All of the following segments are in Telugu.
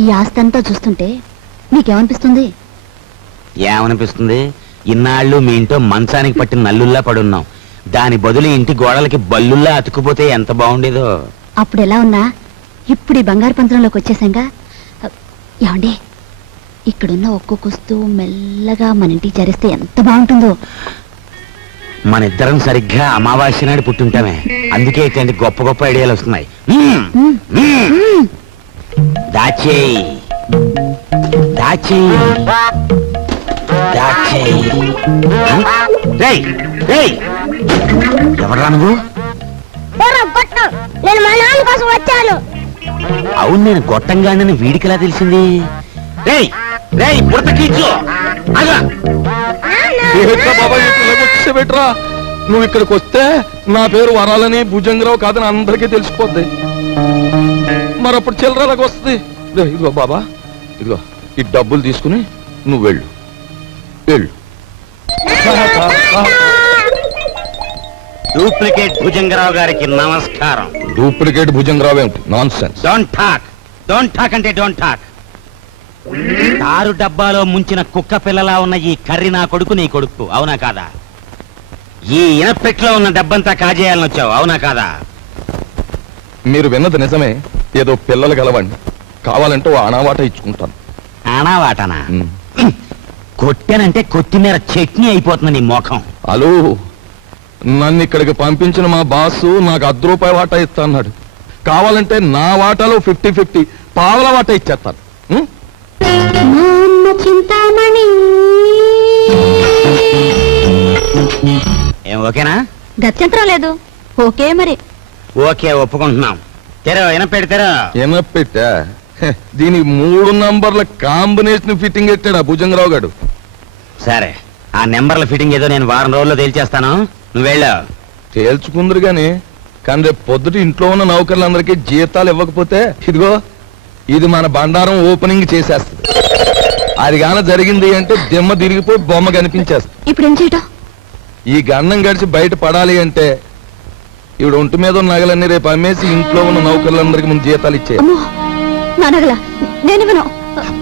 ఈ ఆస్తంతా చూస్తుంటే నీకేమనిపిస్తుంది? ఏమనిపిస్తుంది? ఇన్నాళ్ళు మీ ఇంట్లో మంచానికి పట్టిన నల్లుల్లా పడున్నాం. దాని బదులు ఇంటి గోడలకి బల్లుల్లా అతుక్కుపోతే ఎంత బాగుండేదో. అప్పుడు ఎలా ఉన్నా ఇప్పుడు ఈ బంగారు పంచంలోకి వచ్చేసాంగా. ఏమండి, ఇక్కడున్న ఒక్కొక్క వస్తువు మెల్లగా మన ఇంటికి చేరిస్తే ఎంత బాగుంటుందో. మన ఇద్దరం సరిగ్గా అమావాస్య నాడు పుట్టుంటామే. అందుకే ఇట్లాంటి గొప్ప గొప్ప ఐడియాలు వస్తున్నాయి. దాచేయి దాచేయి దాచేయి. ఎవరా నువ్వు? నేను మా నాన్న కోసం వచ్చాను. అవును, నేను గొట్టంగానని వీడికిలా తెలిసింది? బెట్రా, నువ్వు ఇక్కడికి వస్తే నా పేరు వరాలని భుజంగరావు కాదని అందరికీ తెలిసిపోద్ది. మరప్పుడు చిల్లరలాగా వస్తుంది. ఇదిగో బాబా, ఇదిగో ఈ డబ్బులు తీసుకుని నువ్వు వెళ్ళు వెళ్ళు. డూప్లికేట్ భుజంగరావు గారికి నమస్కారం. డూప్లికేట్ భుజంగరావు ఏమిటి? Non sense. డోంట్ టాక్ అంటే డోంట్ టాక్. తారు డబ్బాలో ముంచిన కుక్క పిల్లలా ఉన్న ఈ కర్రి నా కొడుకు, నీ కొడుకు, అవునా కాదా? ఈ ఇనపెట్లో ఉన్న డబ్బంతా కాజేయాలని వచ్చావు, అవునా కాదా? మీరు విన్నది నిజమే. ఏదో పిల్లలు గలవండి, కావాలంటే ఓ అనావాట ఇచ్చుకుంటాను. అనావాటనా? కొట్టానంటే కొత్తిమీర చట్నీ అయిపోతుంది నీ మోఖం. హలో, నన్ను ఇక్కడికి పంపించిన మా బాసు నాకు ₹10 వాటా ఇస్తా అన్నాడు. కావాలంటే నా వాటాలో 50-50 పావల వాటా ఇచ్చేస్తాను. ఏం ఓకేనా? గత్యంతరం లేదు. ఓకే మరి. ఓకే, ఒప్పుకుంటున్నాం. తెరో ఎనపెట్టా దీనికి 3 నంబర్ల కాంబినేషన్ ఫిట్టింగ్ ఎట్టాడా భుజంగరావు గారు. సరే, ఆ నెంబర్ల ఫిట్టింగ్ ఏదో నేను వారం రోజుల్లో తేల్చేస్తాను. నువ్వు వెళ్ళా తేల్చుకుందరు గాని, కానీ రేపు పొద్దుట ఇంట్లో ఉన్న నౌకర్లందరికీ జీతాలు ఇవ్వకపోతే ఇదిగో ఇది మన బండారం ఓపెనింగ్ చేసేస్తుంది. అది గాన జరిగింది అంటే దిమ్మ తిరిగిపోయి బొమ్మ కనిపించేస్తుంది. ఇప్పుడు ఏం చేయటం? ఈ గన్నం గడిచి బయట పడాలి అంటే ఇప్పుడు ఒంటి మీద ఉన్న నగలన్నీ రేపు అమ్మేసి ఇంట్లో ఉన్న నౌకర్లందరికీ ముందు జీతాలు ఇచ్చే.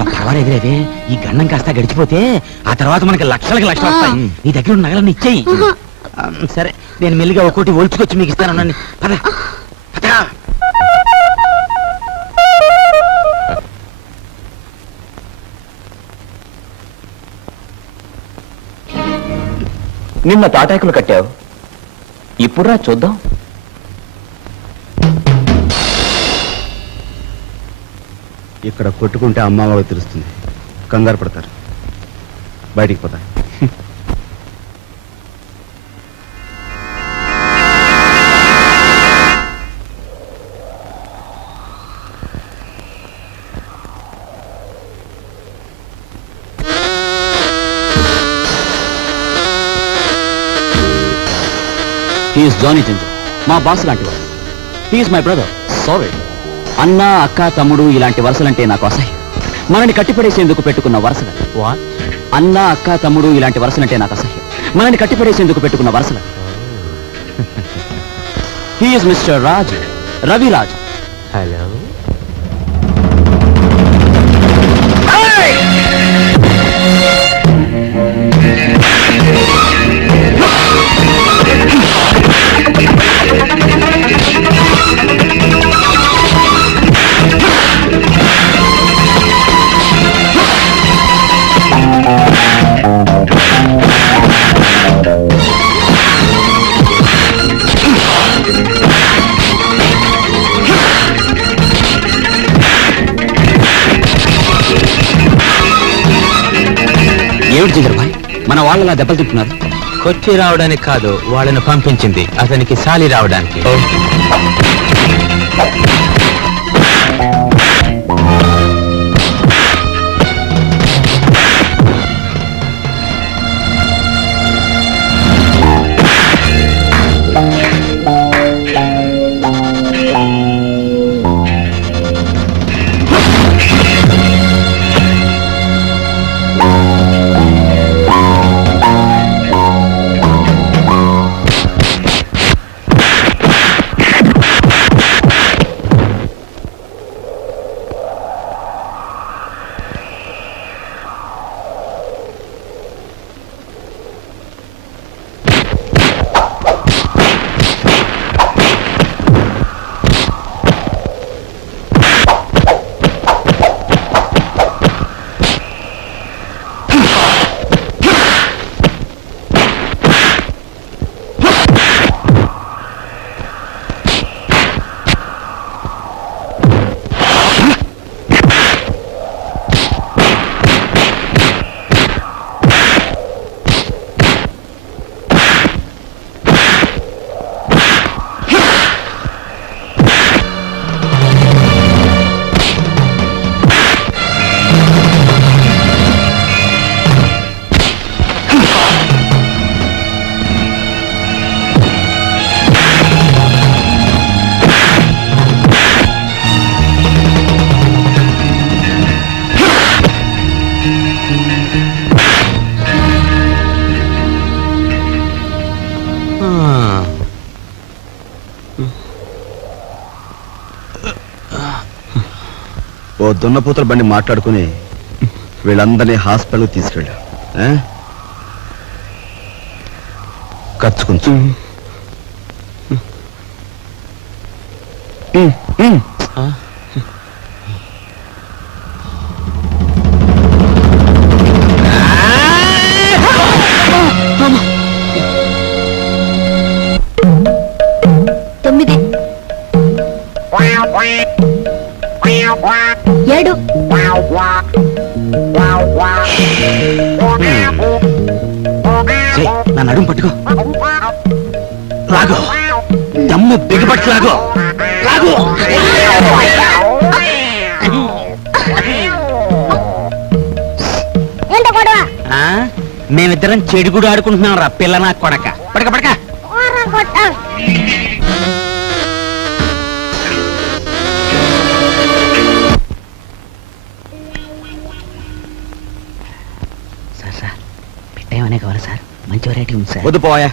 పర్వాలేదులేదే, ఈ గన్నం కాస్త గడిచిపోతే ఆ తర్వాత మనకి లక్షలకి లక్షలు వస్తాయి. నీ దగ్గర ఉన్న నగలన్నీ ఇచ్చేయి. సరే, నేను మెల్లిగా ఒక్కోటి ఒలుచుకొచ్చి మీకు ఇస్తాను. పద పద. నిన్న తాటాకులు కట్టావు, ఇప్పుడురా చూద్దాం. ఇక్కడ కొట్టుకుంటే అమ్మావాళ్ళు తెలుస్తుంది, కంగారు పడతారు, బయటికి పోతా. జానీ జంజర్, మా బాస్ లాంటివాడు. He's my brother. సారీ, అన్న అక్క తమ్ముడు ఇలాంటి వరుసలంటే నాకు అసహ్యం. మనని కట్టిపడేసేందుకు పెట్టుకున్న వరుసలు. అన్న అక్క తమ్ముడు ఇలాంటి వరుసలంటే నాకు అసహ్యం. మనని కట్టిపడేసేందుకు పెట్టుకున్న వరుసలు. He's mister Raj, Raviraj. Hello. ఏమిటి జిగర్భాయ్, మన వాళ్ళలా దెబ్బలు తింటున్నారు? కొచ్చి రావడానికి కాదు, వాళ్ళని పంపించింది అతనికి సాలి రావడానికి. ఓ దున్నపోతుల బండి మాట్లాడుకుని వీళ్ళందరినీ హాస్పిటల్కి తీసుకెళ్ళు. ఖర్చు కొంచెం. తొమ్మిది 7 నా నడుము పట్టుకో, లాగో, దమ్ము బిగపట్టు, లాగో లాగో. మేమిద్దరం చెడుగుడు ఆడుకుంటున్నాం రా పిల్ల నా కొడక. పడక పడక. సార్ పెట్టేమనే కావాలి సార్? మంచి వెరైటీ ఉంది సార్. వద్దు పోయా.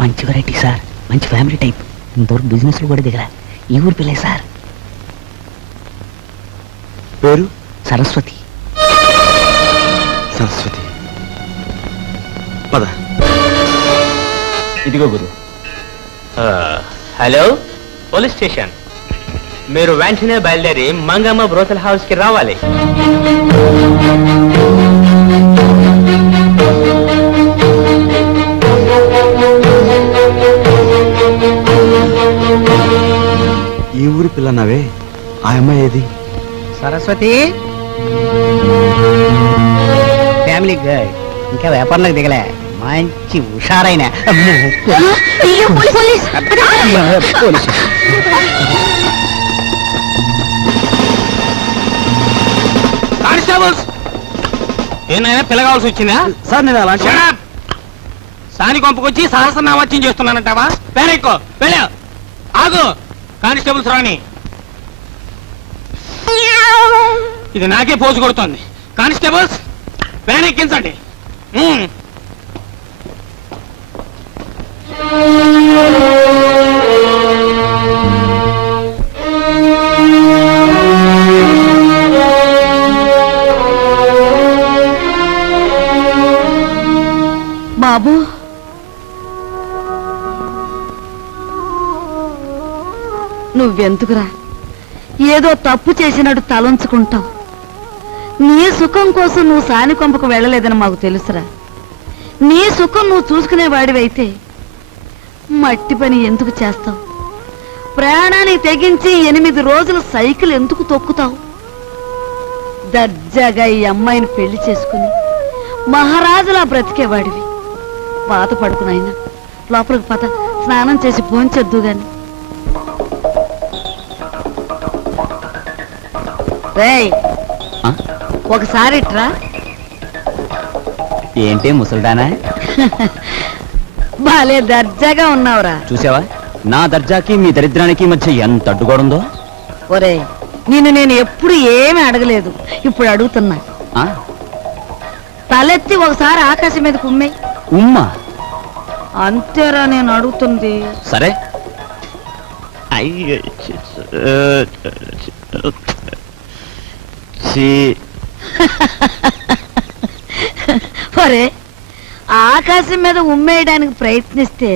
మంచి వెరైటీ సార్, మంచి ఫ్యామిలీ టైప్. ఇంతవరకు బిజినెస్ లో కూడా దిగరా. ఈ ఊరు పిల్లే సార్. పేరు? సరస్వతి. సరస్వతి. పద. ఇదిగో గురు. Hello, police station. మీరు వెంటనే బయలుదేరి మంగమ్మ బ్రోతల్ హౌస్ కి రావాలి. ఈ ఊరి పిల్లన్నావే, ఆ అమ్మాయి ఏది? Saraswati family girl. ఇంకా వ్యాపారంలోకి దిగలే. మంచి హుషారైన కానిస్టేబుల్స్. ఏమైనా పిల్ల కావాల్సి వచ్చిందా సార్? నేను అలా సాని కొంపకొచ్చి సహస్రనామత్యం చేస్తున్నానంటావా? పేరెక్కో వెళ్ళా. ఆగు. కానిస్టేబుల్స్ రాని. ఇది నాకే పోజు కొడుతోంది. కానిస్టేబుల్స్ వ్యాన్ ఎక్కించండి. బాబు, నువ్వెందుకురా ఏదో తప్పు చేసినట్టు తలంచుకుంటావు? నీ సుఖం కోసం నువ్వు సాని కొంపకు వెళ్ళలేదని మాకు తెలుసురా. నీ సుఖం నువ్వు చూసుకునేవాడివైతే మట్టి పని ఎందుకు చేస్తావు? ప్రాణానికి తెగించి 8 రోజులు సైకిల్ ఎందుకు తొక్కుతావు? దర్జాగా ఈ అమ్మాయిని పెళ్లి చేసుకుని మహారాజులా బ్రతికేవాడివి. బాధపడుకునైనా లోపలికి పద, స్నానం చేసి భోంచొద్దు గాని. రేయ్, ఒకసారి ఇట్రా. ఏంటి ముసల్దానా? బాలే దర్జాగా ఉన్నావురా. చూసావా నా దర్జాకి మీ దరిద్రానికి మధ్య ఎంత అడ్డుగోడుందో? ఒరే, నిన్ను నేను ఎప్పుడు ఏమీ అడగలేదు, ఇప్పుడు అడుగుతున్నా. తలెత్తి ఒకసారి ఆకాశం మీద కుమ్మే. ఉమ్మా? అంతేరా నేను అడుగుతుంది. సరే. ఒరే, ఆకాశం మీద ఉమ్మేయడానికి ప్రయత్నిస్తే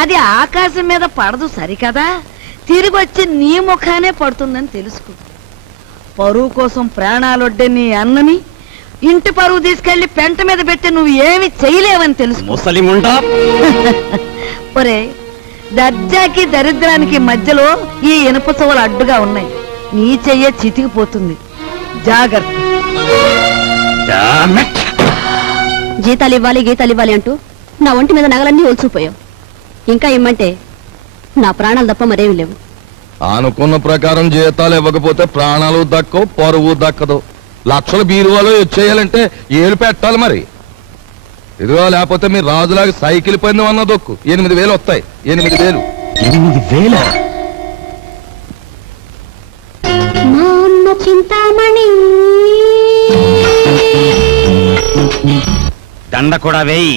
అది ఆకాశం మీద పడదు సరికదా, తిరిగి వచ్చి నీ ముఖానే పడుతుందని తెలుసుకో. పరువు కోసం ప్రాణాలొడ్డే నీ అన్నని ఇంటి పరువు తీసుకెళ్లి పెంట మీద పెట్టి నువ్వు ఏమి చేయలేవని తెలుసు. ముసలిముండా. ఒరే, దర్జాకి దరిద్రానికి మధ్యలో ఈ ఇనుప చెవులు అడ్డుగా ఉన్నాయి. నీ చెయ్య చితికిపోతుంది, జాగ్రత్త. జీతాలు ఇవ్వాలి, గీతాలు ఇవ్వాలి అంటూ నా ఒంటి మీద నగలన్నీ ఒలిచిపోయావు. ఇంకా ఇమ్మంటే నా ప్రాణాలు తప్ప మరేమి లేవు. అనుకున్న ప్రకారం జీతాలు ఇవ్వకపోతే ప్రాణాలు దక్కవు, పరువు దక్కదు. లక్షల బీరువాలో వచ్చేయాలంటే ఏలు పెట్టాలి మరి. ఇదిగో, లేకపోతే మీరు రాజులాగా సైకిల్ పైన అన్న దొక్కు 8,000 వస్తాయి. 8,000. 8,000? చింతామణి దండ కూడా వేయి.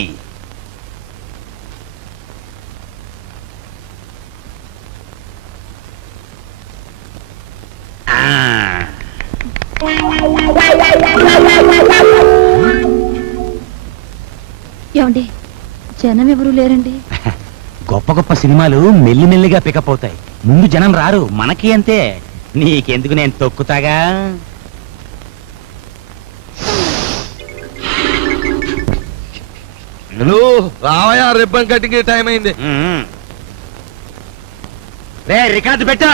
ఏమండి జనం ఎవరు లేరండి. గొప్ప గొప్ప సినిమాలు మెల్లిమెల్లిగా పికప్ అవుతాయి, ముందు జనం రారు. మనకి అంతే. నీకెందుకు, నేను తొక్కుతాగా. రావయా, రిబ్బన్ కట్టింగ్ టైం అయింది. రే రికార్డు పెట్టా.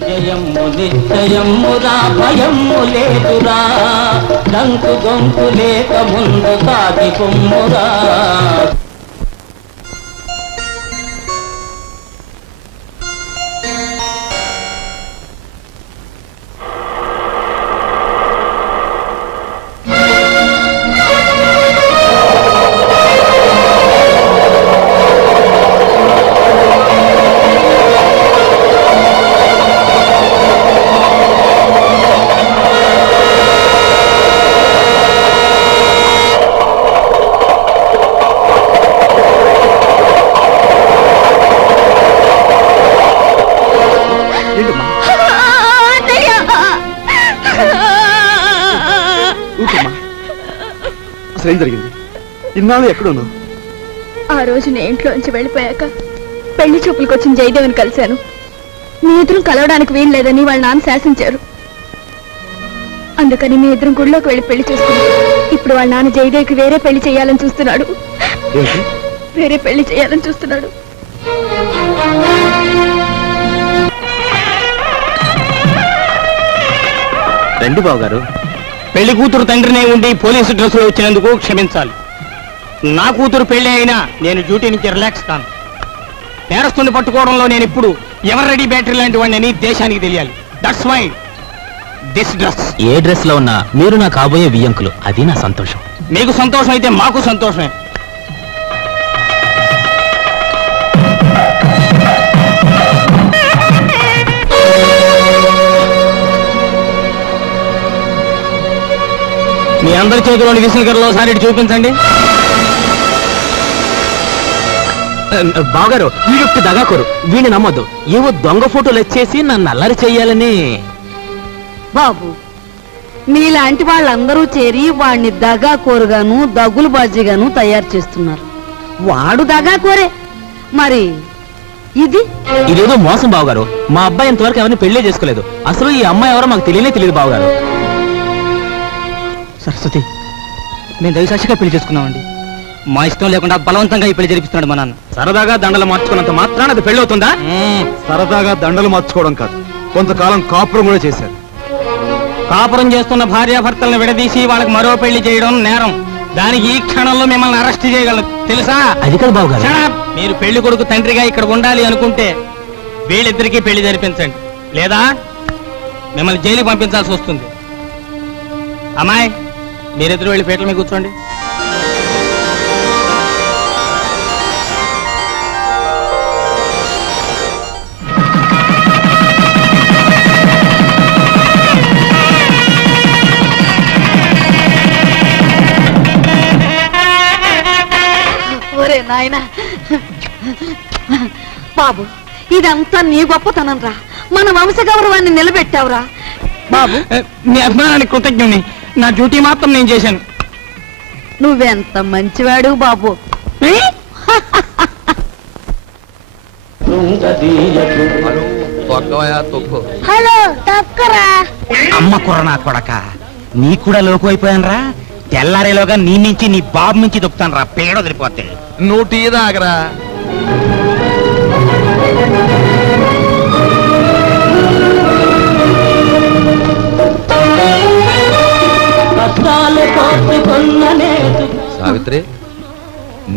జయము నిశ్చయమురా భయము లేదురా, దంకు గొంతు లేక ముందు సాగి కొమ్మురా. ఏం జరిగింది? ఇన్నాళ్ళు ఎక్కడున్నా? ఆ రోజు నేను ఇంట్లోంచి వెళ్ళిపోయాక పెళ్లి చూపులకు వచ్చిన జయదేవిని కలిశాను. మీ ఇద్దరం కలవడానికి వీలు లేదని వాళ్ళ నాన్న శాసించారు. అందుకని మీ ఇద్దరం గుడిలోకి వెళ్ళి పెళ్లి చేసుకున్నాం. ఇప్పుడు వాళ్ళ నాన్న జయదేవికి వేరే పెళ్లి చేయాలని చూస్తున్నాడు. వేరే పెళ్లి చేయాలని చూస్తున్నాడు. రండి బాబు గారు. పెళ్లి కూతురు తండ్రినే ఉండి పోలీసు డ్రెస్సులో వచ్చినందుకు క్షమించాలి. నా కూతురు పెళ్లి అయినా నేను డ్యూటీ నుంచి రిలాక్స్ కాను. నేరస్తుని పట్టుకోవడంలో నేను ఇప్పుడు ఎవర్ రెడీ బ్యాటరీ లాంటి వాడిని దేశానికి తెలియాలి. That's why this dress. ఏ డ్రెస్ లో ఉన్నా మీరు నా కాబోయే వియ్యంకులు, అది నా సంతోషం. మీకు సంతోషం అయితే మాకు సంతోషమే. మీ అందరి చేతిలోని విసినకరలో ఒకసారి చూపించండి. బావగారు, వీడు దగాకోరు, వీడిని నమ్మొద్దు. ఏవో దొంగ ఫోటోలు వచ్చేసి నన్ను అల్లరి చెయ్యాలని. బాబు, మీలాంటి వాళ్ళందరూ చేరి వాడిని దగాకోరుగాను దగులు బాజీగాను తయారు చేస్తున్నారు. వాడు దగాకోరే, మరి ఇదేదో మోసం బావగారు. మా అబ్బాయి ఇంతవరకు ఎవరిని పెళ్లే చేసుకోలేదు. అసలు ఈ అమ్మాయి ఎవరో మాకు తెలియదు బావగారు. సరస్వతి, మేము దైవసాక్షిగా పెళ్లి చేసుకున్నామండి. మా ఇష్టం లేకుండా బలవంతంగా ఈ పెళ్లి జరిపిస్తున్నాడు మా నాన్న. సరదాగా దండలు మార్చుకున్నంత మాత్రాన అది పెళ్లి అవుతుందా? సరదాగా దండలు మార్చుకోవడం కాదు, కొంతకాలం కాపురం కూడా చేశారు. కాపురం చేస్తున్న భార్యాభర్తలను విడదీసి వాళ్ళకి మరో పెళ్లి చేయడం నేరం. దానికి ఈ క్షణంలో మిమ్మల్ని అరెస్ట్ చేయగలరు, తెలుసా? అది కాదు బావగారు. మీరు పెళ్లి కొడుకు తండ్రిగా ఇక్కడ ఉండాలి అనుకుంటే వీళ్ళిద్దరికీ పెళ్లి జరిపించండి, లేదా మిమ్మల్ని జైలుకి పంపించాల్సి వస్తుంది. అమ్మాయి, మీరిద్దరు వెళ్ళి పీటల మీద కూర్చోండి. ఒరే నాయనా, బాబు ఇదంతా నీ గొప్పతనం రా. మన వంశ గౌరవాన్ని నిలబెట్టావురా బాబు. మీ అభిమానానికి కృతజ్ఞుని. నా డ్యూటీ మాత్రం నేను చేశాను. నువ్వెంత మంచివాడు బాబు. హలో తక్కరా. అమ్మ కుర్రనా కొడక, నీ కూడా లోకు అయిపోయాను రా. తెల్లారేలోగా నీ నుంచి నీ బాబు నుంచి దొక్కుతాను రా, పేడ వదిలిపోతే. నువ్వు టీ తాగరా. సావిత్రి,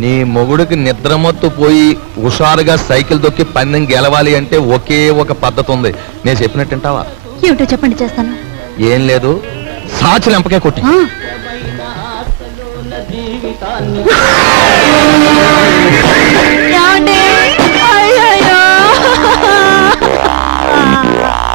నీ మొగుడికి నిద్రమత్తు పోయి హుషారుగా సైకిల్ దొక్కి పందెం గెలవాలి అంటే ఒకే ఒక పద్ధతి ఉంది. నేను చెప్పినట్టు వింటావా? ఏమిటో చెప్పండి, చేస్తాను. ఏం లేదు, సాచి లెంపకే కొట్టి.